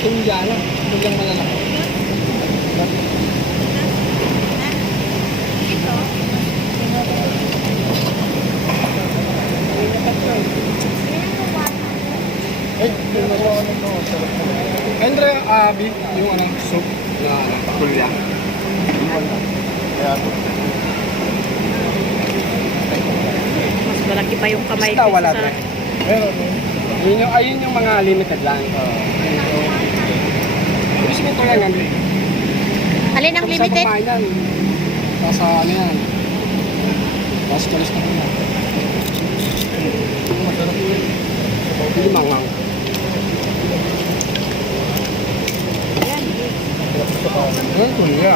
tulya lang. Tulyang malalaki. Andre, yung anong soup na tulya. Mas malaki pa yung kamay Basta ko wala sa... na. Ayun yung mga limited lang. Gusto mo ito yan, Andre? Alin ang limited? Sa pamayan. Sa ano yan. Kalis na yan. Hindi mangang. Yan. Ayun, tulya.